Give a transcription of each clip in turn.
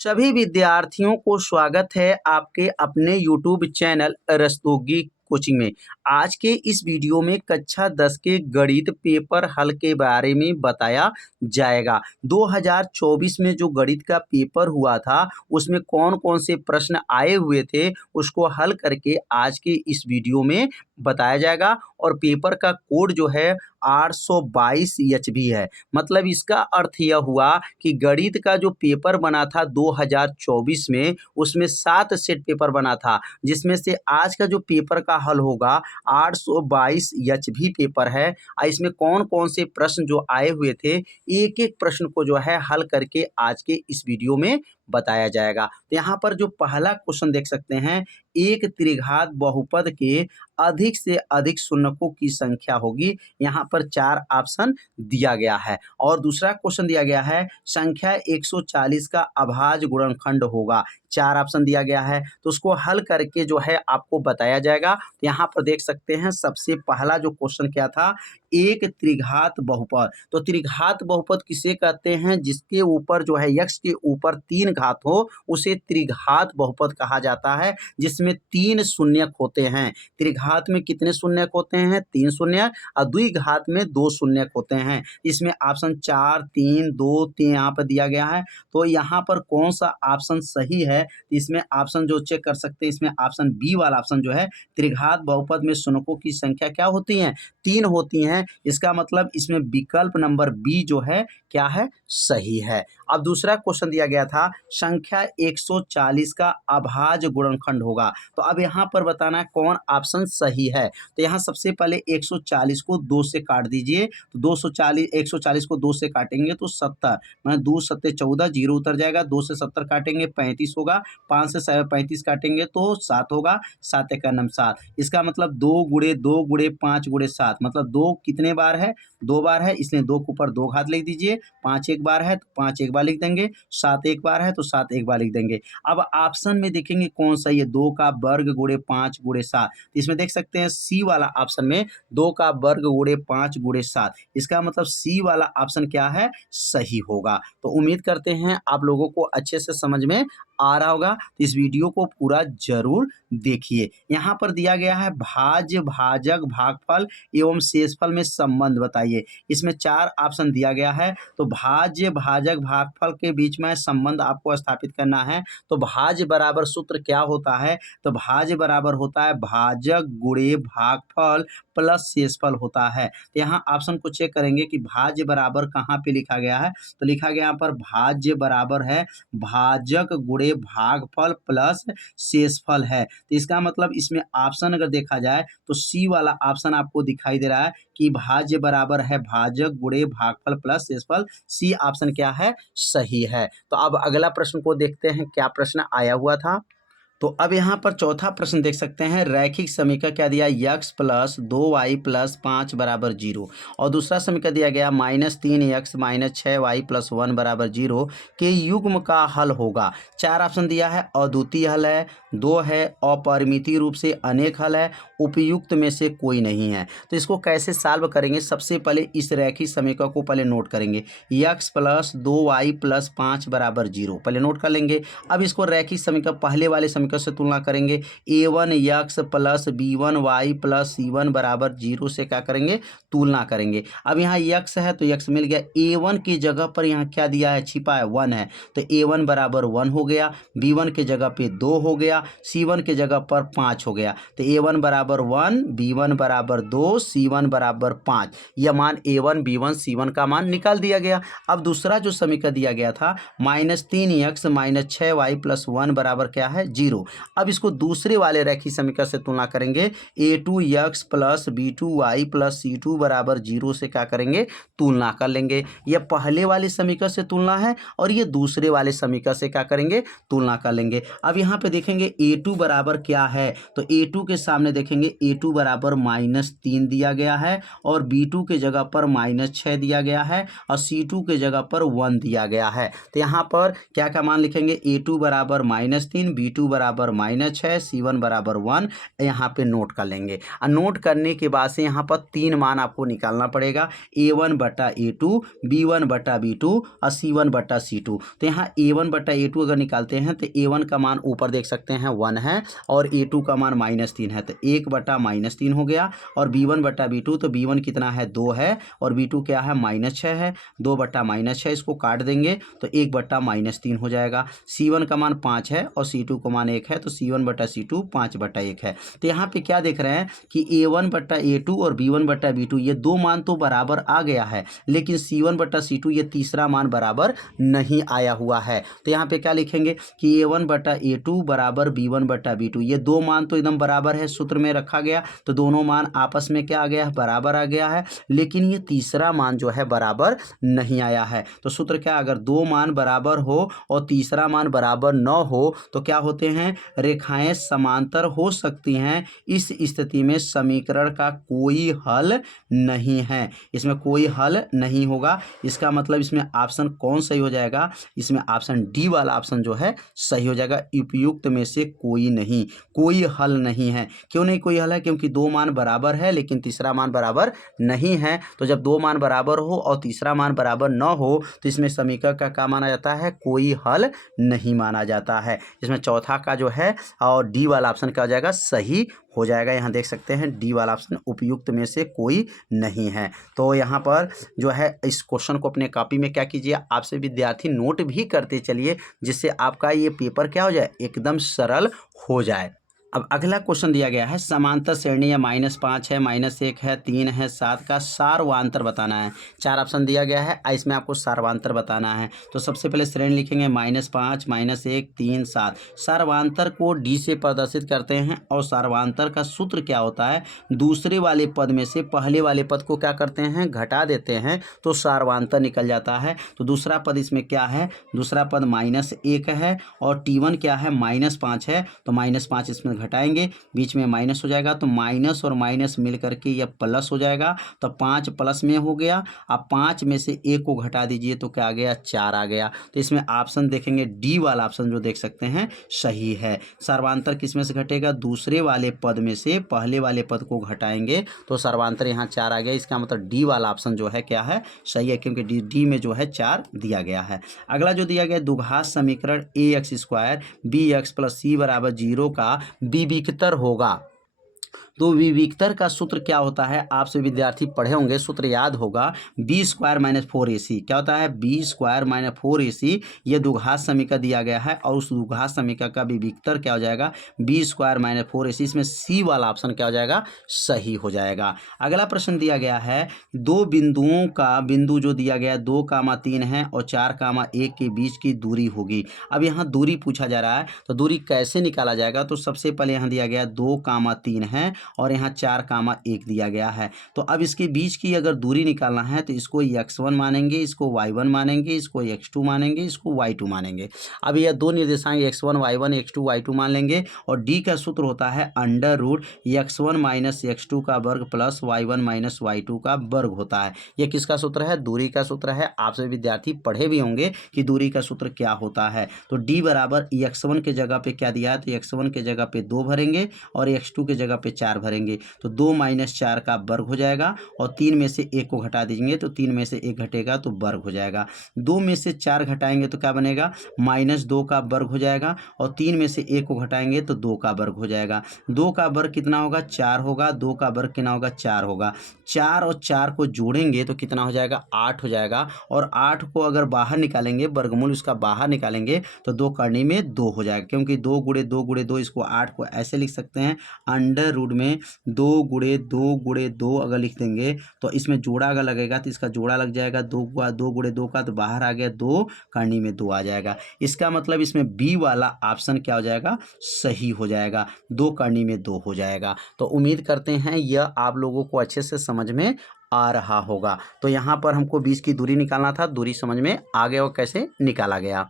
सभी विद्यार्थियों को स्वागत है आपके अपने YouTube चैनल रस्तोगी कोचिंग में। आज के इस वीडियो में कक्षा 10 के गणित पेपर हल के बारे में बताया जाएगा। 2024 में जो गणित का पेपर हुआ था उसमें कौन कौन से प्रश्न आए हुए थे उसको हल करके आज के इस वीडियो में बताया जाएगा। और पेपर का कोड जो है 822 एचबी है। मतलब इसका अर्थ यह हुआ कि गणित का जो पेपर बना था 2024 में उसमें 7 सेट पेपर बना था, जिसमें से आज का जो पेपर का हल होगा 822 एचबी पेपर है। इसमें कौन कौन से प्रश्न जो आए हुए थे एक एक प्रश्न को जो है हल करके आज के इस वीडियो में बताया जाएगा। तो यहाँ पर जो पहला क्वेश्चन देख सकते हैं, एक त्रिघात बहुपद के अधिक से अधिक शून्यकों की संख्या होगी। यहाँ पर 4 ऑप्शन दिया गया है। और दूसरा क्वेश्चन दिया गया है संख्या 140 का अभाज्य गुणनखंड होगा। 4 ऑप्शन दिया गया है, तो उसको हल करके जो है आपको बताया जाएगा। यहाँ पर देख सकते हैं सबसे पहला जो क्वेश्चन क्या था, एक त्रिघात बहुपद। तो त्रिघात बहुपद किसे कहते हैं? जिसके ऊपर जो है x के ऊपर 3 घात हो उसे त्रिघात बहुपद कहा जाता है, जिसमें 3 शून्यक होते हैं। त्रिघात में कितने शून्यक होते हैं? 3 शून्यक। और द्विघात में 2 शून्यक होते हैं। इसमें ऑप्शन 4, 3, 2, 3 यहाँ पर दिया गया है। तो यहाँ पर कौन सा ऑप्शन सही है? इसमें ऑप्शन जो चेक कर सकते हैं, इसमें ऑप्शन बी वाला ऑप्शन जो है, त्रिघात बहुपद में शून्यकों की संख्या क्या होती है? 3 होती हैं। इसका मतलब इसमें विकल्प नंबर बी जो है क्या है? सही है। अब दूसरा क्वेश्चन दिया गया था संख्या 140 का अभाज्य गुणनखंड होगा। तो अब यहाँ पर बताना है कौन ऑप्शन सही है। तो यहाँ सबसे पहले 140 को 2 से काट दीजिए। तो 140 को 2 से काटेंगे तो 70, मतलब 2 7 14, 0 उतर जाएगा। 2 से 70 काटेंगे 35 होगा। 5 से 35 काटेंगे तो 7 होगा। 7 का नाम 7। इसका मतलब 2 गुणे 2 गुणे 5 गुणे 7, मतलब 2 कितने बार है? 2 बार है, इसलिए 2 के ऊपर 2 घात लिख दीजिए। 5 एक बार है तो 5 एक बार लिख देंगे। 7 एक बार है तो 7 एक बार लिख देंगे। अब ऑप्शन में देखेंगे कौन सा ये 2 का वर्ग गुणे 5 गुणे 7। इसमें देख सकते हैं सी वाला ऑप्शन में 2 का वर्ग गुणे 5 गुणे 7। इसका मतलब सी वाला ऑप्शन क्या है? सही होगा। तो उम्मीद करते हैं आप लोगों को अच्छे से समझ में आ रहा होगा। तो इस वीडियो को पूरा जरूर देखिए। यहाँ पर दिया गया है भाज्य, भाजक, भागफल एवं शेषफल में संबंध बताइए। इसमें 4 ऑप्शन दिया गया है। तो भाज्य, भाजक, भागफल के बीच में संबंध आपको स्थापित करना है। तो भाज्य बराबर सूत्र क्या होता है? तो भाज्य बराबर होता है भाजक गुणे भागफल प्लस शेषफल होता है। तो यहाँ ऑप्शन को चेक करेंगे कि भाज्य बराबर कहाँ पे लिखा गया है। तो लिखा गया यहाँ पर भाज्य बराबर है भाजक गुणे भागफल प्लस शेषफल है। तो इसका मतलब इसमें ऑप्शन अगर देखा जाए तो सी वाला ऑप्शन आपको दिखाई दे रहा है कि भाज्य बराबर है भाजक गुणे भागफल प्लस शेषफल। सी ऑप्शन क्या है? सही है। तो अब अगला प्रश्न को देखते हैं क्या प्रश्न आया हुआ था। तो अब यहाँ पर चौथा प्रश्न देख सकते हैं, रैखिक समीकरण क्या दिया? x प्लस 2y प्लस 5 बराबर 0। और दूसरा समीकरण दिया गया -3x माइनस 6y प्लस 1 बराबर 0 के युग्म का हल होगा। 4 ऑप्शन दिया है। अद्वितीय हल है, 2 है, अपरिमितीय रूप से अनेक हल है, उपयुक्त में से कोई नहीं है। तो इसको कैसे सॉल्व करेंगे? सबसे पहले इस रैखिक समीकरण को पहले नोट करेंगे। x प्लस 2y प्लस 5 बराबर 0 पहले नोट कर लेंगे। अब इसको रैखिक समीकरण पहले वाले समीकरण से तुलना करेंगे। a1x plus b1y plus c1 बराबर 0 से क्या करेंगे? तुलना करेंगे। अब यहाँ x है तो x मिल गया। a1 की जगह पर यहाँ क्या दिया है? छिपा है 1 है, तो a1 बराबर 1 हो गया। b1 के जगह पे 2 हो गया। c1 के जगह पर 5 हो गया। तो a1 बराबर 1, b1 बराबर 2, c1 बराबर 5। यह मान a1 b1 c1 का मान निकाल दिया गया। अब दूसरा जो समीकरण दिया गया था -3x माइनस 6y प्लस 1 बराबर क्या है? 0। अब इसको दूसरे वाले रैखिक समीकरण से तुलना करेंगे। a2x plus b2y plus c2 बराबर 0 से क्या करेंगे? तुलना कर लेंगे। यह पहले वाले समीकरण से तुलना है और ये दूसरे वाले समीकरण से क्या करेंगे? तुलना कर लेंगे। अब यहाँ पे देखेंगे a2 बराबर क्या है? तो a2 के सामने देखेंगे a2 बराबर -3 दिया गया है और b2 के जगह पर -6 दिया गया है और c2 के जगह पर 1 दिया गया है। तो यहाँ पर क्या क्या मान लिखेंगे? a2 बराबर -3, b2 बराबर बराबर -6, C1 बराबर 1 यहाँ पे नोट कर लेंगे। और नोट करने के बाद से यहाँ पर 3 मान आपको निकालना पड़ेगा, A1 बटा A2, B1 बटा B2 और C1 बटा C2। तो यहाँ A1 बटा A2 अगर निकालते हैं तो A1 का मान ऊपर देख सकते हैं 1 है और A2 का मान -3 है, तो 1 बटा -3 हो गया। और B1 बटा B2, तो B1 कितना है 2 है और B2 क्या है -6 है, 2 बटा -6 इसको काट देंगे तो 1 बटा -3 हो जाएगा। C1 का मान 5 है और C2 का मान 1 है, तो C1 बटा C2 5 बटा 1 है। तो यहाँ पे क्या देख रहे हैं कि A1 बटा A2 और B1 बटा B2 ये दो मान तो बराबर आ गया है, लेकिन C1 बटा C2 ये तीसरा मान बराबर नहीं आया हुआ है। तो यहाँ पे क्या लिखेंगे कि A1 बटा A2 बराबर B1 बटा B2, ये दो मान तो एकदम बराबर है, सूत्र में रखा गया तो दोनों मान आपस में क्या आ गया है, बराबर आ गया है। लेकिन ये तीसरा मान जो है बराबर नहीं आया है। तो सूत्र क्या, अगर दो मान बराबर हो और तीसरा मान बराबर न हो तो क्या होते हैं, रेखाएं समांतर हो सकती हैं। इस स्थिति में समीकरण का कोई हल नहीं है, इसमें कोई हल नहीं होगा। इसका मतलब इसमें ऑप्शन कौन सही हो जाएगा, इसमें ऑप्शन डी वाला ऑप्शन जो है सही हो जाएगा। उपयुक्त में से कोई नहीं, कोई हल नहीं है। क्यों नहीं कोई हल है, क्योंकि दो मान बराबर है लेकिन तीसरा मान बराबर नहीं है। तो जब दो मान बराबर हो और तीसरा मान बराबर न हो तो इसमें समीकरण का क्या माना जाता है, कोई हल नहीं माना जाता है। इसमें चौथा का जो है और डी वाला ऑप्शन क्या हो जाएगा, सही हो जाएगा। यहाँ देख सकते हैं डी वाला ऑप्शन उपयुक्त में से कोई नहीं है। तो यहाँ पर जो है इस क्वेश्चन को अपने कॉपी में क्या कीजिए, आपसे विद्यार्थी नोट भी करते चलिए, जिससे आपका ये पेपर क्या हो जाए, एकदम सरल हो जाए। अब अगला क्वेश्चन दिया गया है, समांतर श्रेणी है, -5 है, -1 है, 3 है, 7 का सारवांतर बताना है। 4 ऑप्शन दिया गया है, इसमें आपको सारवांतर बताना है। तो सबसे पहले श्रेणी लिखेंगे -5, -1, 3, 7। सारवांतर को डी से प्रदर्शित करते हैं और सारवांतर का सूत्र क्या होता है, दूसरे वाले पद में से पहले वाले पद को क्या करते हैं, घटा देते हैं तो सारवांतर निकल जाता है। तो दूसरा पद इसमें क्या है, दूसरा पद -1 है और T1 क्या है, -5 है, तो -5 इसमें घटाएंगे, बीच में माइनस हो जाएगा, तो माइनस और माइनस मिल करके यह प्लस हो जाएगा। तो 5 प्लस में हो गया। अब 5 में से 1 को घटा दीजिए तो क्या आ गया, 4 आ गया। तो इसमें ऑप्शन देखेंगे डी वाला ऑप्शन जो देख सकते हैं सही है। सर्वांतर किस में से घटेगा, दूसरे वाले पद में से पहले वाले पद को घटाएंगे तो सर्वांतर यहाँ 4 आ गया। इसका मतलब डी वाला ऑप्शन जो है क्या है, सही है, क्योंकि डी में जो है 4 दिया गया है। अगला जो दिया गया द्विघात समीकरण ax² bx + c = 0 का विविक्तर होगा। तो विविक्तर का सूत्र क्या होता है, आपसे विद्यार्थी पढ़े होंगे, सूत्र याद होगा, b² - 4ac। क्या होता है, b² - 4ac। ये द्विघात समीकरण दिया गया है और उस द्विघात समीकरण का विविक्तर क्या हो जाएगा, b² - 4ac। इसमें सी वाला ऑप्शन क्या हो जाएगा, सही हो जाएगा। अगला प्रश्न दिया गया है, दो बिंदुओं का बिंदु जो दिया गया है 2,3 है और 4,1 के बीच की दूरी होगी। अब यहाँ दूरी पूछा जा रहा है, तो दूरी कैसे निकाला जाएगा, तो सबसे पहले यहाँ दिया गया 2,3 है और यहाँ 4,1 दिया गया है। तो अब इसके बीच की अगर दूरी निकालना है तो इसको x1 मानेंगे, इसको y1 मानेंगे, इसको x2 मानेंगे, इसको y2 मानेंगे। अब यह दो निर्देशांक x1 y1 x2 y2 मान लेंगे और d का सूत्र होता है √x1 - x2 का वर्ग प्लस y1 - y2 का वर्ग होता है। यह किसका सूत्र है, दूरी का सूत्र है। आपसे विद्यार्थी पढ़े भी होंगे कि दूरी का सूत्र क्या होता है। तो d बराबर x1 के जगह पे क्या दिया है, तो x1 के जगह पे 2 भरेंगे और x2 के जगह पे 4 भरेंगे, तो 2 - 4 का वर्ग हो जाएगा और 3 में से 1 को घटा दीजिए तो 3 में से 1 घटेगा तो वर्ग हो जाएगा। 2 में से 4 घटाएंगे तो क्या बनेगा, -2 का वर्ग हो जाएगा और 3 में से 1 को घटाएंगे तो 2 का वर्ग हो जाएगा। 2 का वर्ग कितना होगा, 4 होगा। 2 का वर्ग कितना होगा, 4 होगा। 4 और 4 को जोड़ेंगे तो कितना हो जाएगा, 8 हो जाएगा। और 8 को अगर बाहर निकालेंगे, वर्गमूल उसका बाहर निकालेंगे तो 2 करने में 2 हो जाएगा, क्योंकि 2 × 2 × 2 इसको 8 को ऐसे लिख सकते हैं, अंडर रूट में 2 × 2 × 2 अगर लिख देंगे तो इसमें जोड़ा अगर लगेगा तो इसका जोड़ा लग जाएगा 2 × 2 का, तो बाहर आ गया 2, करनी में 2 आ जाएगा। इसका मतलब इसमें बी वाला ऑप्शन क्या हो जाएगा, सही हो जाएगा, 2 करनी में 2 हो जाएगा। तो उम्मीद करते हैं यह आप लोगों को अच्छे से समझ में आ रहा होगा। तो यहाँ पर हमको बीच की दूरी निकालना था, दूरी समझ में आ गया और कैसे निकाला गया।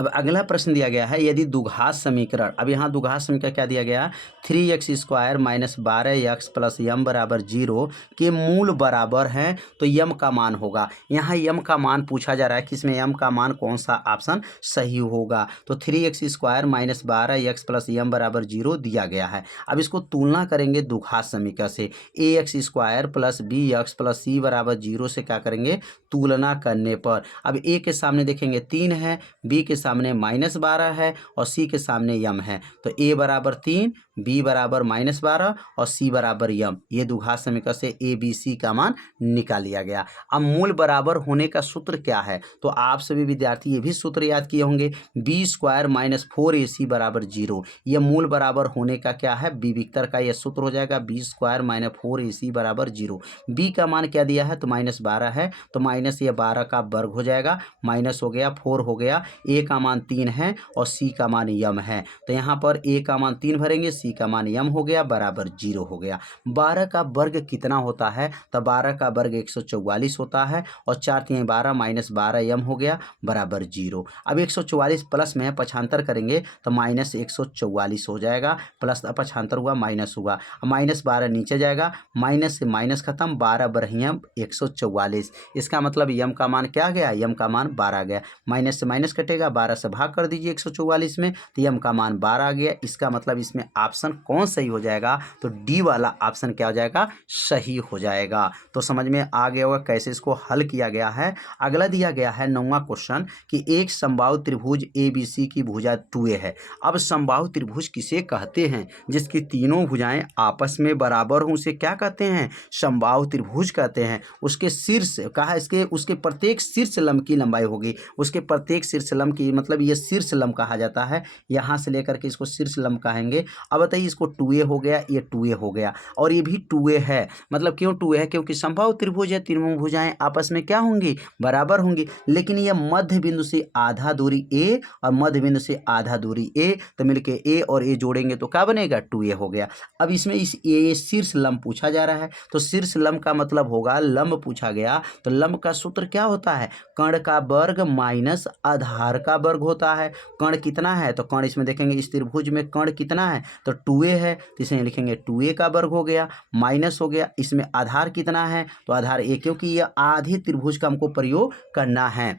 अब अगला प्रश्न दिया गया है, यदि द्विघात समीकरण, अब यहाँ द्विघात समीकरण क्या दिया गया, 3x² माइनस 12x प्लस यम बराबर 0 के मूल बराबर हैं तो यम का मान होगा। यहाँ यम का मान पूछा जा रहा है कि इसमें यम का मान कौन सा ऑप्शन सही होगा। तो 3x² माइनस 12x प्लस यम बराबर 0 दिया गया है। अब इसको तुलना करेंगे द्विघात समीकरण से, ax² plus bx plus c बराबर 0 से क्या करेंगे, तुलना करने पर। अब a के सामने देखेंगे 3 है, b के सामने -12 है और c के सामने यम है। तो a बराबर 3, b बराबर -12 और c बराबर यम। ये द्विघात समीकरण से a b c का मान निकाल लिया गया। अब मूल बराबर होने का सूत्र क्या है, तो आप सभी विद्यार्थी ये भी सूत्र याद किए होंगे, b² माइनस 4ac बराबर 0। ये मूल बराबर होने का क्या है, विविक्तर का यह सूत्र हो जाएगा, b² माइनस 4ac बराबर 0। b का मान क्या दिया है, तो -12 है, तो माइनस ये 12 का वर्ग हो जाएगा, माइनस हो गया 4 हो गया, a का मान 3 है और c का मान यम है। तो यहाँ पर a का मान 3 भरेंगे, c का मान यम हो गया, बराबर 0 हो गया। 12 का वर्ग कितना होता है, तो 12 का वर्ग 144 होता है और 4 3 12 माइनस 12 यम हो गया, बराबर 0। अब 144 प्लस में पक्षांतर करेंगे तो माइनस 144 हो जाएगा, प्लस पक्षांतर हुआ माइनस हुआ, माइनस 12 नीचे जाएगा, माइनस से माइनस खत्म, 12 बरहियम 144। इसका मतलब यम का मान क्या गया, यम का मान 12 गया। माइनस से माइनस कटेगा, 12 से भाग कर दीजिए 144 में, तो यम का मान 12 आ गया। इसका मतलब इसमें ऑप्शन कौन सही हो जाएगा, तो डी वाला ऑप्शन क्या हो जाएगा, सही हो जाएगा। तो समझ में आ गया होगा कैसे इसको हल किया गया है। अगला दिया गया है 9वां क्वेश्चन कि एक समबाहु त्रिभुज ABC की भुजा 2a है। अब समबाहु त्रिभुज किसे कहते हैं, जिसकी तीनों भुजाएं आपस में बराबर हों, उसे क्या कहते हैं, समबाहु त्रिभुज कहते हैं। उसके शीर्ष कहा, इसके उसके प्रत्येक शीर्ष लंब की लंबाई होगी, उसके प्रत्येक शीर्ष लंब की, मतलब ये शीर्ष लंब कहा जाता है, यहाँ से लेकर के इसको शीर्ष लंब कहेंगे। अब बताइए, इसको 2a हो गया, ये 2a हो गया और ये भी 2a है। मतलब क्यों 2a है, क्योंकि समबाहु त्रिभुज है, तीनों भुजाएं आपस में क्या होंगी, बराबर होंगी। लेकिन ये मध्य बिंदु से आधा दूरी a और मध्य बिंदु से आधा दूरी a, तो मिलके a और a जोड़ेंगे तो क्या बनेगा, 2a हो गया। अब इसमें इस a शीर्ष लंब पूछा जा रहा है, तो शीर्ष लंब का मतलब होगा लंब पूछा गया, तो लंब का सूत्र क्या होता है, कर्ण का वर्ग माइनस आधार का वर्ग होता है। कर्ण कितना है, तो कर्ण इसमें देखेंगे, इस त्रिभुज में कर्ण कितना है, तो 2a है, तो इसमें लिखेंगे 2a का वर्ग हो गया, माइनस हो गया, इसमें आधार कितना है, तो आधार a, क्योंकि यह आधे त्रिभुज का हमको प्रयोग करना है।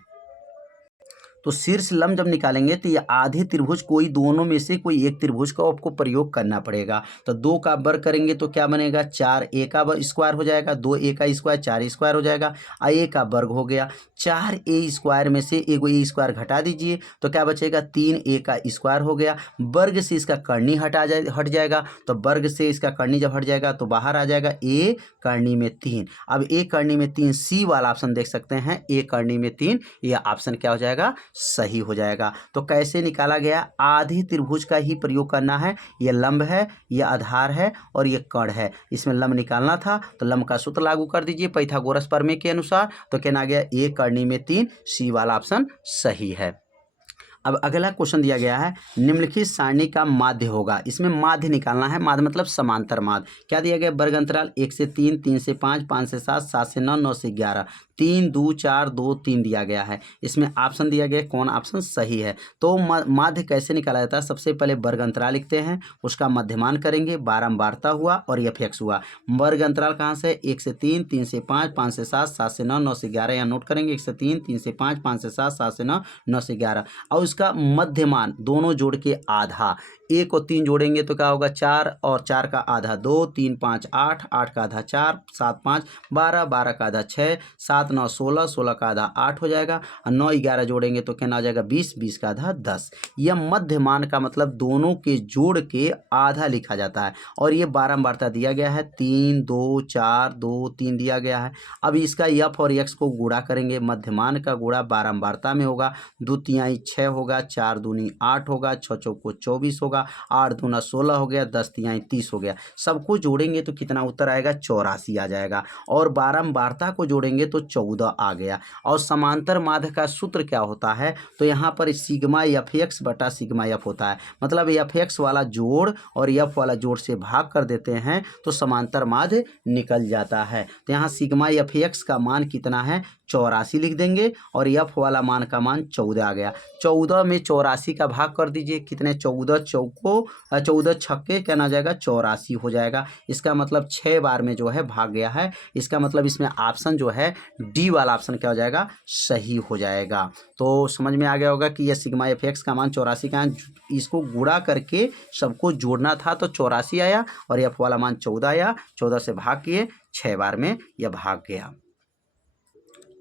तो शीर्ष लंब जब निकालेंगे तो ये आधे त्रिभुज, कोई दोनों में से कोई एक त्रिभुज का आपको प्रयोग करना पड़ेगा। तो 2 का वर्ग करेंगे तो क्या बनेगा, 4a का स्क्वायर हो जाएगा, 2a का स्क्वायर 4 स्क्वायर हो जाएगा, a का वर्ग हो गया। 4a स्क्वायर में से एक a स्क्वायर घटा दीजिए तो क्या बचेगा, 3a का स्क्वायर हो गया। वर्ग से इसका कर्णी हट जाएगा, तो वर्ग से इसका कर्णी जब हट जाएगा तो बाहर आ जाएगा a कर्णी में 3। अब a कर्णी में 3, सी वाला ऑप्शन देख सकते हैं, a कर्णी में 3, यह ऑप्शन क्या हो जाएगा, सही हो जाएगा। तो कैसे निकाला गया, आधे त्रिभुज का ही प्रयोग करना है। यह लंब है, यह आधार है और यह कर्ण है। इसमें लंब निकालना था तो लंब का सूत्र लागू कर दीजिए पाइथागोरस प्रमेय के अनुसार, तो क्या आ गया, a कर्णी में 3, सी वाला ऑप्शन सही है। अब अगला क्वेश्चन दिया गया है, निम्नलिखित सारणी का माध्य होगा। इसमें माध्य निकालना है, माध्य मतलब समांतर माध्य। क्या दिया गया, वर्ग अंतराल 1 से 3, 3 से 5, 5 से 7, 7 से 9, 9 से 11, 3 2 4 2 3 दिया गया है। इसमें ऑप्शन दिया गया, कौन ऑप्शन सही है। तो माध्य कैसे निकाला जाता है, सबसे पहले वर्ग अंतराल लिखते हैं, उसका मध्यमान करेंगे, बारंबारता हुआ और fx हुआ। वर्ग अंतराल कहाँ से, 1 से 3, 3 से 5, 5 से 7, 7 से 9, 9 से 11, यहाँ नोट करेंगे, 1 से 3, 3 से 5, 5 से 7, 7 से 9, 9 से 11, और उसका मध्यमान दोनों जोड़ के आधा, 1 और 3 जोड़ेंगे तो क्या होगा, 4 और 4 का आधा 2, 3 5 8, 8 का आधा 4, 7 5 12, 12 का आधा 6, 7 9 16, 16 का आधा 8 हो जाएगा, और 9 11 जोड़ेंगे तो क्या आ जाएगा, 20, 20 का आधा 10। यह मध्यमान का मतलब दोनों के जोड़ के आधा लिखा जाता है, और ये बारंबारता दिया गया है, 3 2 4 2 3 दिया गया है। अब इसका f और x को गुणा करेंगे, मध्यमान का गुणा बारंबारता में होगा, 2 तिहाई 6 होगा, 4 दूनी 8 होगा, 6 चौको 24 होगा, 8 दूना 16 हो गया, 10 तिहाई 30 हो गया। सबको जोड़ेंगे तो कितना उत्तर आएगा, 84 आ जाएगा, और बारंबारता को जोड़ेंगे तो 14 आ गया। और समांतर माध्य का सूत्र क्या होता है, तो यहाँ पर सिग्मा fx बटा सिग्मा f होता है, मतलब fx वाला जोड़ और f वाला जोड़ से भाग कर देते हैं तो समांतर माध्य निकल जाता है। तो यहाँ सिग्मा fx का मान कितना है, 84 लिख देंगे और एफ वाला मान का मान 14 आ गया। 14 में 84 का भाग कर दीजिए, कितने 14 चौको 14 छक्के क्या ना जाएगा 84 हो जाएगा। इसका मतलब 6 बार में जो है भाग गया है। इसका मतलब इसमें ऑप्शन जो है डी वाला ऑप्शन क्या हो जाएगा, सही हो जाएगा। तो समझ में आ गया होगा कि यह सिग्मा एफ एक्स का मान 84 का है। इसको गुणा करके सबको जोड़ना था तो 84 आया और एफ वाला मान 14 आया। 14 से भाग किए, 6 बार में यह भाग गया।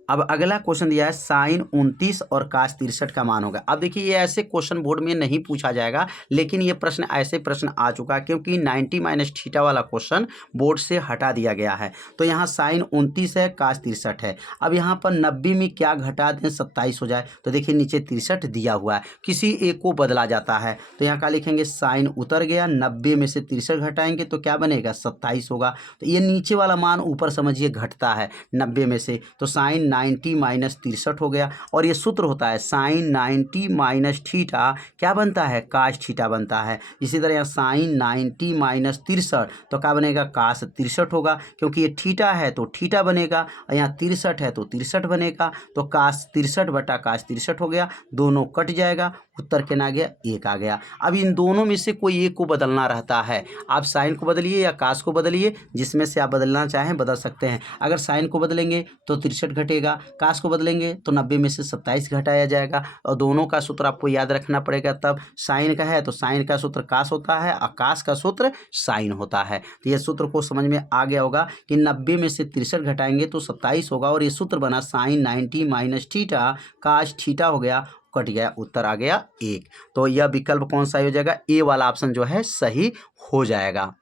अब अगला क्वेश्चन दिया है साइन 29 और काश 63 का मान होगा। अब देखिए ये ऐसे क्वेश्चन बोर्ड में नहीं पूछा जाएगा, लेकिन ये प्रश्न ऐसे प्रश्न आ चुका है क्योंकि 90 माइनस थीटा वाला क्वेश्चन बोर्ड से हटा दिया गया है। तो यहाँ साइन 29 है, काश 63 है। अब यहाँ पर 90 में क्या घटा दें 27 हो जाए, तो देखिए नीचे 63 दिया हुआ है, किसी एक को बदला जाता है। तो यहाँ क्या लिखेंगे, साइन उतर गया, 90 में से 63 घटाएंगे तो क्या बनेगा 27 होगा। तो ये नीचे वाला मान ऊपर समझिए घटता है 90 में से, तो साइन 90 माइनस 63 हो गया। और ये सूत्र होता है साइन 90 माइनस थीटा क्या बनता है, काश थीटा बनता है। इसी तरह यहाँ साइन 90 माइनस 63 तो क्या बनेगा, काश 63 होगा, क्योंकि ये थीटा है तो थीटा बनेगा और यहाँ 63 है तो 63 बनेगा। तो काश 63 बटा काश 63 हो गया, दोनों कट जाएगा, उत्तर क्या आ गया, 1 आ गया। अब इन दोनों में से कोई एक को बदलना रहता है, आप साइन को बदलिए या काश को बदलिए, जिसमें से आप बदलना चाहें बदल सकते हैं। अगर साइन को बदलेंगे तो 63 घटेगा, काश को बदलेंगे तो 90 में से 27 घटाया जाएगा। और दोनों का सूत्र आपको याद रखना पड़ेगा, तब साइन का है तो साइन का सूत्र काश होता है और काश का सूत्र साइन होता है। तो ये सूत्र को समझ में आ गया होगा कि 90 में से 63 घटाएंगे तो 27 होगा और ये सूत्र बना sine 90 minus theta cos theta हो गया, कट गया, उत्तर आ गया 1। तो यह विकल्प कौन सा हो जाएगा, ए वाला ऑप्शन जो है सही हो जाएगा।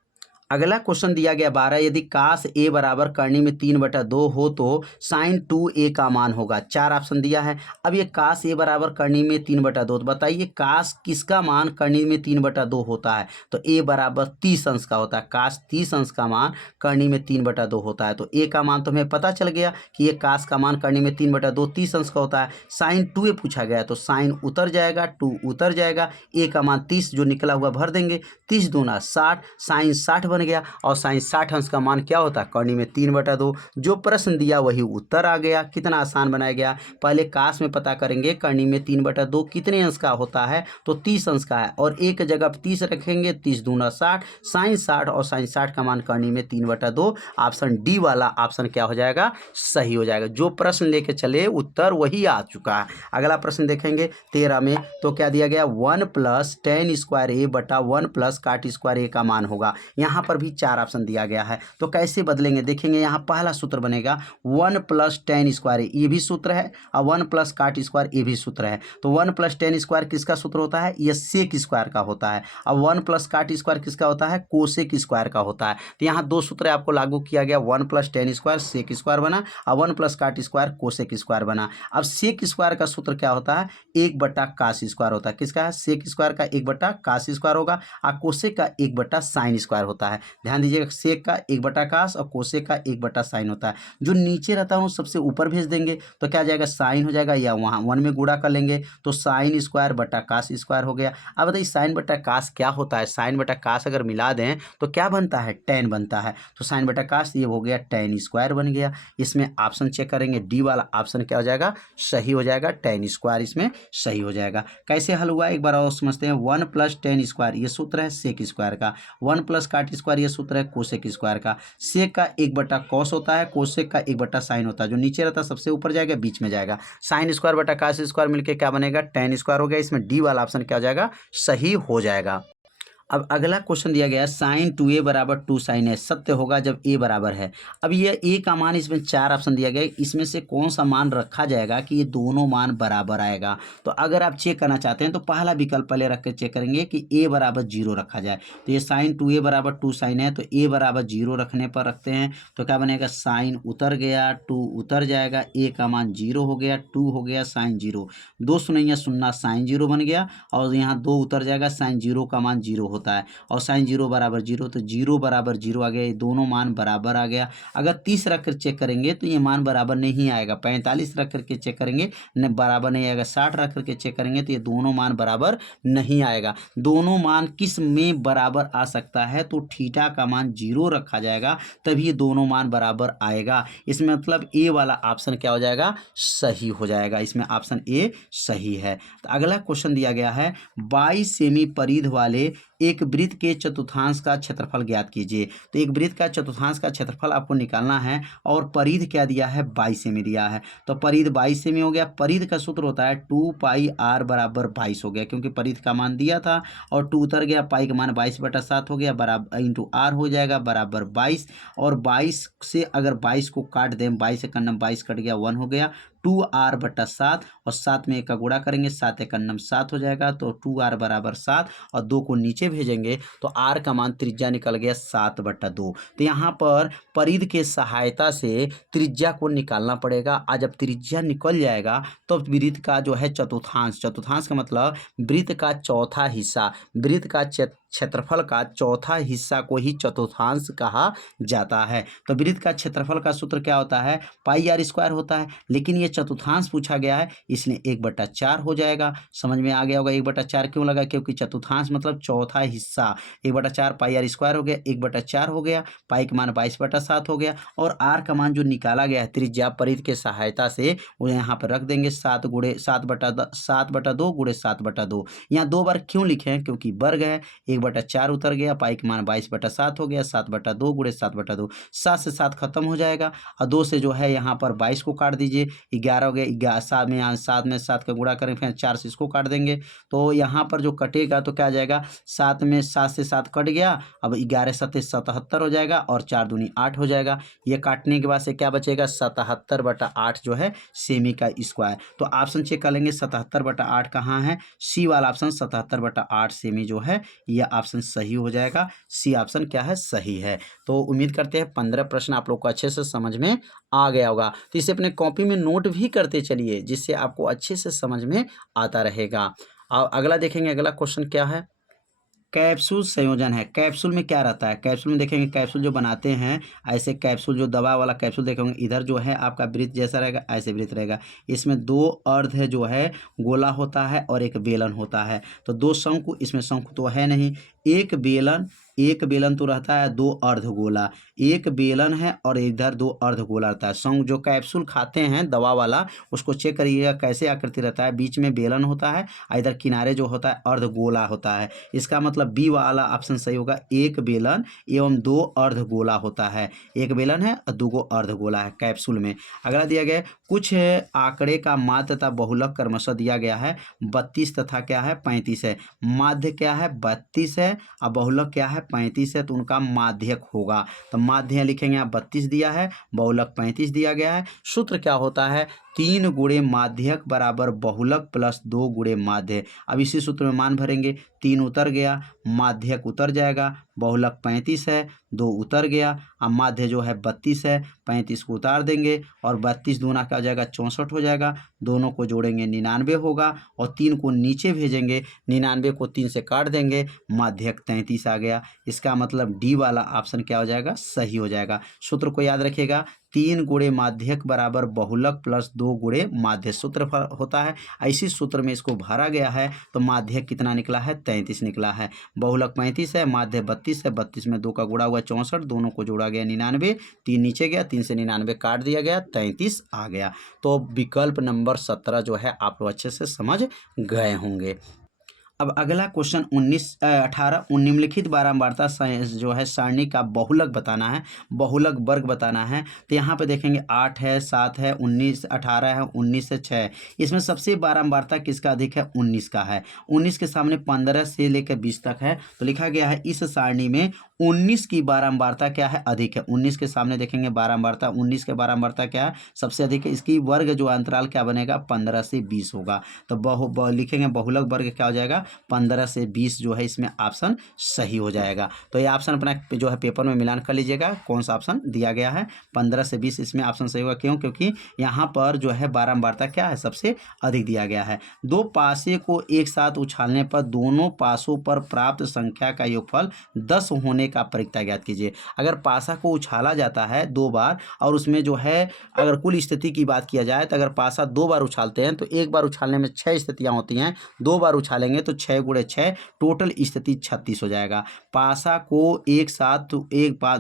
अगला क्वेश्चन दिया गया 12, यदि काश ए बराबर करनी में 3/2 हो तो साइन 2a का मान होगा। 4 ऑप्शन दिया है। अब ये काश ए बराबर करनी में 3/2, तो बताइए काश किसका मान करनी में 3/2 होता है, तो ए बराबर 30 अंश का होता है। काश 30 अंश का मान करनी में 3/2 होता है, तो ए का मान तो हमें पता चल गया कि ये काश का मान करनी में 3/2 30 अंश का होता है। साइन 2a पूछा गया तो साइन उतर जाएगा, 2 उतर जाएगा, ए का मान 30 जो निकला हुआ भर देंगे, 30 दूना 60, साइन 60 बन गया और साइन 60 अंश का मान क्या होता है, करनी में 3/2। जो प्रश्न दिया वही उत्तर आ गया। कितना आसान बनाया गया, पहले काश में पता करेंगे करनी में 3/2 कितने अंश का होता है, तो 30 अंश का है और एक जगह 30 रखेंगे, 30 दूना 60, साइन 60 और साइन 60 का मान करनी में 3/2। ऑप्शन डी वाला ऑप्शन क्या हो जाएगा, सही हो जाएगा। जो प्रश्न लेके चले उत्तर वही आ चुका है। अगला प्रश्न देखेंगे 13 में, तो क्या दिया गया 1 + tan स्क्वायर ए बटा 1 + काट स्क्वायर ए का मान होगा। यहाँ पर भी 4 ऑप्शन दिया गया है, तो कैसे बदलेंगे देखेंगे। यहाँ पहला सूत्र बनेगा 1 + tan स्क्वायर ए, ये भी सूत्र है, और 1 + काट स्क्वायर ये भी सूत्र है। तो 1 + tan स्क्वायर किसका सूत्र होता है, ये सेक स्क्वायर का होता है। अब 1 + काट स्क्वायर किसका होता है, कोसेक स्क्वायर का होता है। तो यहाँ दो सूत्र आपको लागू किया गया, 1 + tan स्क्वायर सेक स्क्वायर बना और 1 + काट स्क्वायर कोसेक स्क्वायर बना। अब सेक स्क्वायर का सूत्र क्या होता है, 1/काश स्क्वायर होता है। किसका है, सेक स्क्वायर का 1/काश स्क्वायर होगा और कोसेक का 1/साइन स्क्वायर होता है। ध्यान दीजिएगा, सेक का 1/काश और कोसेक का 1/साइन होता है। जो नीचे रहता है वो सबसे ऊपर भेज देंगे तो क्या जाएगा, साइन हो जाएगा, या वहाँ 1 में गुणा कर लेंगे तो साइन स्क्वायर बटा काश स्क्वायर हो गया। अब बताइए साइन बटा काश क्या होता है, साइन बटा काश अगर मिला दें तो क्या बनता है, tan बनता है। तो साइन बटा काश ये हो गया tan स्क्वायर बन गया। इसमें ऑप्शन चेक करेंगे, डी वाला ऑप्शन क्या हो जाएगा, सही हो जाएगा, tan स्क्वायर इसमें सही हो जाएगा। कैसे हल हुआ एक बार और समझते हैं। 1 + tan स्क्वायर ये सूत्र है सेक स्क्वायर का, 1 + काट स्क्वायर ये सूत्र है कोसेक स्क्वायर का। सेक का 1/कॉस होता है, कोसेक का 1/साइन होता है। जो नीचे रहता है सबसे ऊपर जाएगा, बीच में जाएगा। साइन स्क्वायर बटा काश स्क्वायर मिलकर क्या बनेगा, tan स्क्वायर हो गया। इसमें डी वाला ऑप्शन क्या हो जाएगा, सही हो जाएगा। अब अगला क्वेश्चन दिया गया है साइन 2a बराबर 2 साइन है, सत्य होगा जब a बराबर है। अब ये a का मान इसमें 4 ऑप्शन दिया गया है, इसमें से कौन सा मान रखा जाएगा कि ये दोनों मान बराबर आएगा। तो अगर आप चेक करना चाहते हैं तो पहला विकल्प पहले रख के चेक करेंगे कि a बराबर 0 रखा जाए। तो ये साइन 2a बराबर 2 साइन है, तो a बराबर 0 रखने पर रखते हैं तो क्या बनेगा, साइन उतर गया, 2 उतर जाएगा, a का मान 0 हो गया, 2 हो गया साइन 0, 2 शून्य शून्य साइन 0 बन गया और यहाँ 2 उतर जाएगा, साइन 0 का मान 0 हो होता है और साइन 0 बराबर 0, तो 0 बराबर 0 आ गया, ये दोनों मान बराबर आ गया। अगर 30 रख कर चेक करेंगे तो ये मान बराबर नहीं आएगा, 45 रख करके चेक करेंगे न बराबर नहीं आएगा, 60 रख करके चेक करेंगे तो ये दोनों मान बराबर नहीं आएगा। दोनों मान किस में बराबर आ सकता है, तो थीटा का मान 0 रखा जाएगा तभी ये दोनों मान बराबर आएगा। इसमें मतलब ए वाला ऑप्शन क्या हो जाएगा, सही हो जाएगा। इसमें ऑप्शन ए सही है। तो अगला क्वेश्चन दिया गया है 22 सेमी परिध वाले एक वृत्त के चतुर्थांश का क्षेत्रफल ज्ञात कीजिए। तो एक वृत्त का चतुर्थांश का क्षेत्रफल आपको निकालना है और परिध क्या दिया है, 22 सेमी दिया है। तो परिध 22 सेमी हो गया। परिध का सूत्र होता है 2 पाई r बराबर 22 हो गया, क्योंकि परिध का मान दिया था और 2 उतर गया, पाई का मान 22/7 हो गया, बराबर इंटू r हो जाएगा बराबर 22। और 22 से अगर 22 को काट दें, 22 एक अन्नम 22 कट गया, 1 हो गया, 2r/7 और 7 में एक का गुणा करेंगे, 7 एक अन्नम 7 हो जाएगा, तो 2r बराबर 7 और 2 को नीचे भेजेंगे तो r का मान त्रिज्या निकल गया 7/2। तो यहाँ पर परिध के सहायता से त्रिज्या को निकालना पड़ेगा। आज जब त्रिज्या निकल जाएगा तो वृत्त का जो है चतुर्थांश, चतुर्थांश का मतलब वृत्त का चौथा हिस्सा, वृत्त का क्षेत्रफल का चौथा हिस्सा को ही चतुर्थांश कहा जाता है। तो वृत्त का क्षेत्रफल का सूत्र क्या होता है, पाई r स्क्वायर होता है, लेकिन ये चतुर्थांश पूछा गया है इसलिए 1/4 हो जाएगा। समझ में आ गया होगा 1/4 क्यों लगा, क्योंकि चतुर्थांश मतलब चौथा हिस्सा। 1/4 पाई r स्क्वायर हो गया, 1/4 हो गया, पाई का मान 22/7 हो गया और r का मान जो निकाला गया है त्रिज्या परिध के सहायता से वो यहाँ पर रख देंगे 7/2 गुणे 7/2। यहाँ 2 बार क्यों लिखे हैं, क्योंकि वर्ग है, 1/4 उतर गया, पाई का मान 22/7 हो गया, 7/2 गुणे 7/2, 7 से 7 खत्म हो जाएगा और 2 से जो है यहाँ पर 22 को काट दीजिए, 11 हो गया, 7 में यहाँ 7 का गुणा करें, फिर 4 से इसको काट देंगे तो यहाँ पर जो कटेगा तो क्या आ जाएगा, 7 में 7 से 7 कट गया, अब 11 7 77 हो जाएगा और 4 दूनी 8 हो जाएगा। ये काटने के बाद से क्या बचेगा, 77/8 जो है सेमी का स्क्वायर। तो ऑप्शन चेक कर लेंगे 77/8 कहाँ है, सी वाला ऑप्शन 77/8 सेमी जो है यह ऑप्शन सही हो जाएगा। सी ऑप्शन क्या है, सही है। तो उम्मीद करते हैं 15 प्रश्न आप लोग को अच्छे से समझ में आ गया होगा। तो इसे अपने कॉपी में नोट भी करते चलिए जिससे आपको अच्छे से समझ में आता रहेगा। और अगला देखेंगे, अगला क्वेश्चन क्या है, कैप्सूल संयोजन है। कैप्सूल में क्या रहता है, कैप्सूल में देखेंगे कैप्सूल जो बनाते हैं ऐसे कैप्सूल, जो दवा वाला कैप्सूल देखेंगे, इधर जो है आपका वृत्त जैसा रहेगा, ऐसे वृत्त रहेगा, इसमें 2 अर्ध जो है गोला होता है और एक बेलन होता है। तो 2 शंकु, इसमें शंकु तो है नहीं, एक बेलन तो रहता है, 2 अर्ध गोला, एक बेलन है और इधर 2 अर्ध गोला रहता है। शंकु जो कैप्सूल खाते हैं दवा वाला उसको चेक करिएगा कैसे आकृति रहता है, बीच में बेलन होता है, इधर किनारे जो होता है अर्ध गोला होता है। इसका मतलब बी वाला ऑप्शन सही होगा, एक बेलन एवं 2 अर्ध गोला होता है, एक बेलन है और 2 अर्ध गोला है कैप्सूल में। अगला दिया गया कुछ आंकड़े का माध्य तथा बहुलक क्रमशः दिया गया है, 32 तथा क्या है 35 है। माध्य क्या है 32 है और बहुलक क्या है 35 है, तो उनका माध्यक होगा। तो माध्य लिखेंगे यहाँ 32 दिया है, बहुलक 35 दिया गया है। सूत्र क्या होता है, 3 गुणे माध्यक बराबर बहुलक प्लस 2 गुणे माध्य। अब इसी सूत्र में मान भरेंगे, 3 उतर गया, माध्यक उतर जाएगा, बहुलक 35 है, 2 उतर गया, अब माध्य जो है 32 है, 35 को उतार देंगे और 32 दूना क्या हो जाएगा 64 हो जाएगा, दोनों को जोड़ेंगे 99 होगा और 3 को नीचे भेजेंगे, 99 को 3 से काट देंगे, माध्यक 33 आ गया। इसका मतलब डी वाला ऑप्शन क्या हो जाएगा, सही हो जाएगा। सूत्र को याद रखिएगा, 3 गुणे माध्यक बराबर बहुलक प्लस 2 गुणे माध्य सूत्र होता है। इसी सूत्र में इसको भरा गया है तो माध्यक कितना निकला है 33 निकला है, बहुलक 35 है, माध्य 32 है, 32 में 2 का गुणा हुआ 64, दोनों को जोड़ा गया 99, 3 नीचे गया, 3 से 99 काट दिया गया, 33 आ गया। तो विकल्प नंबर 17 जो है आप लोग अच्छे से समझ गए होंगे। अब अगला क्वेश्चन 18 निम्नलिखित बारंबारता जो है सारणी का बहुलक बताना है, बहुलक वर्ग बताना है। तो यहाँ पे देखेंगे 8 है, 7 है, 19, 18 है, 19 है, 6। इसमें सबसे बारंबारता किसका अधिक है, 19 का है। 19 के सामने 15 से लेकर 20 तक है, तो लिखा गया है इस सारणी में 19 की बारंबारता क्या है, अधिक है। 19 के सामने देखेंगे बारंबारता, 19 के बारंबारता क्या है, सबसे अधिक है। इसकी वर्ग जो अंतराल क्या बनेगा, 15 से 20 होगा। तो लिखेंगे बहुलक वर्ग क्या हो जाएगा, 15 से 20 जो है इसमें ऑप्शन सही हो जाएगा। तो ये ऑप्शन अपना जो है पेपर में मिलान कर लीजिएगा, कौन सा ऑप्शन दिया गया है 15 से 20 इसमें ऑप्शन सही होगा। क्यों? क्योंकि यहाँ पर जो है बारंबारता क्या है, सबसे अधिक दिया गया है। दो पासे को एक साथ उछालने पर दोनों पासों पर प्राप्त संख्या का योगफल 10 होने का परिकता ज्ञात कीजिए। अगर पासा को उछाला जाता है 2 बार और उसमें जो है अगर कुल स्थिति की बात किया जाए तो अगर पासा 2 बार उछालते हैं तो एक बार उछालने में 6 स्थितियां होती हैं, 2 बार उछालेंगे तो 6 गुणे 6 टोटल स्थिति 36 हो जाएगा। पासा को एक साथ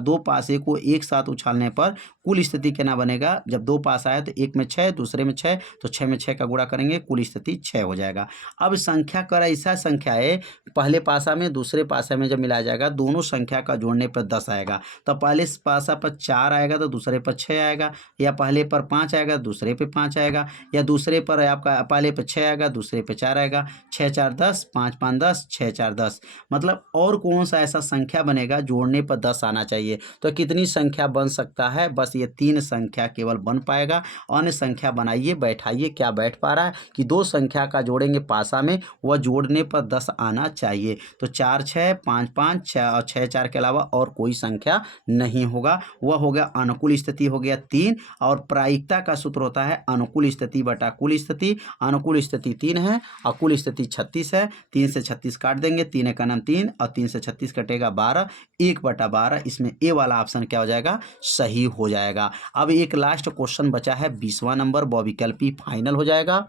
दो पासे को एक साथ उछालने पर कुल स्थिति कितना बनेगा, जब 2 पासा है तो एक में 6 दूसरे में 6 तो 6 में 6 का गुणा करेंगे, कुल स्थिति 6 हो जाएगा। अब संख्या कर ऐसा संख्या है, पहले पासा में दूसरे पासा में जब मिलाया जाएगा दोनों संख्या का जोड़ने पर 10 आएगा। तो पहले पासा पर 4 आएगा तो दूसरे पर 6 आएगा, या पहले पर 5 आएगा दूसरे पे 5 आएगा, या दूसरे पर आपका पहले पर 6 आएगा दूसरे पे 4 आएगा। 6 4 10, 5 5 10, 6 4 10। मतलब और कौन सा ऐसा संख्या बनेगा जोड़ने पर 10 आना चाहिए। तो कितनी संख्या बन सकता है, बस ये 3 संख्या केवल बन पाएगा। अन्य संख्या बनाइए, बैठाइए, क्या बैठ पा रहा है कि 2 संख्या का जोड़ेंगे पासा में वह जोड़ने पर 10 आना चाहिए। तो 4 6, 5 5, 6 और 6 4 के अलावा और कोई संख्या नहीं होगा। वह हो गया अनुकूल स्थिति हो गया 3। और प्रायिकता का सूत्र होता है अनुकूल स्थिति बटा कुल स्थिति। अनुकूल स्थिति 3 है और कुल स्थिति 36 है। 3 से 36 काट देंगे, 3 का नाम 3 और 3 से 36 कटेगा 12, 1/12। इसमें ए वाला ऑप्शन क्या हो जाएगा, सही हो जाएगा। अब एक लास्ट क्वेश्चन बचा है 20वां नंबर, बहुविकल्पी फाइनल हो जाएगा।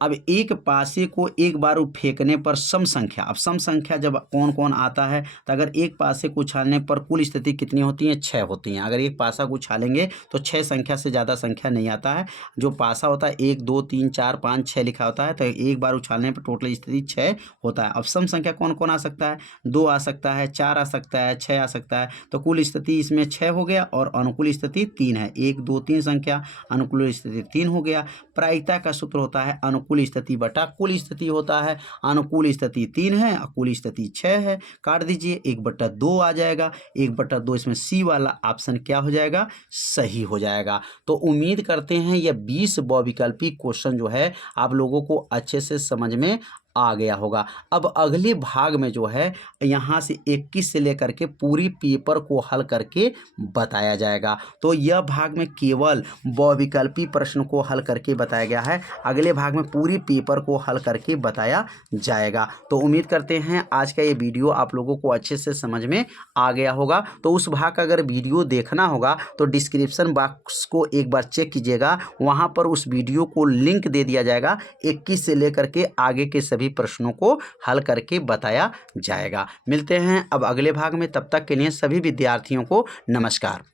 अब एक पासे को एक बार फेंकने पर सम संख्या, अब सम संख्या जब कौन कौन आता है तो अगर एक पासे को उछालने पर कुल स्थिति कितनी होती है, 6 होती हैं। अगर एक पासा को उछालेंगे तो 6 संख्या से ज़्यादा संख्या नहीं आता है। जो पासा होता है 1 2 3 4 5 6 लिखा होता है, तो एक बार उछालने पर टोटल स्थिति 6 होता है। अब सम संख्या कौन कौन आ सकता है, 2 आ सकता है, 4 आ सकता है, 6 आ सकता है। तो कुल स्थिति इसमें 6 हो गया और अनुकूल स्थिति 3 है। 1 2 3 संख्या, अनुकूल स्थिति 3 हो गया। प्रायिकता का सूत्र होता है अनुकूल स्थिति बटा कुल स्थिति होता है। अनुकूल स्थिति 3 है और कुल स्थिति 6 है। काट दीजिए, 1/2 आ जाएगा। 1/2 इसमें सी वाला ऑप्शन क्या हो जाएगा, सही हो जाएगा। तो उम्मीद करते हैं यह 20 बहुविकल्पी क्वेश्चन जो है आप लोगों को अच्छे से समझ में आ गया होगा। अब अगले भाग में जो है यहाँ से 21 से लेकर के पूरी पेपर को हल करके बताया जाएगा। तो यह भाग में केवल बहुविकल्पी प्रश्न को हल करके बताया गया है, अगले भाग में पूरी पेपर को हल करके बताया जाएगा। तो उम्मीद करते हैं आज का ये वीडियो आप लोगों को अच्छे से समझ में आ गया होगा। तो उस भाग का अगर वीडियो देखना होगा तो डिस्क्रिप्शन बॉक्स को एक बार चेक कीजिएगा, वहाँ पर उस वीडियो को लिंक दे दिया जाएगा। 21 से लेकर के आगे के सभी प्रश्नों को हल करके बताया जाएगा। मिलते हैं अब अगले भाग में, तब तक के लिए सभी विद्यार्थियों को नमस्कार।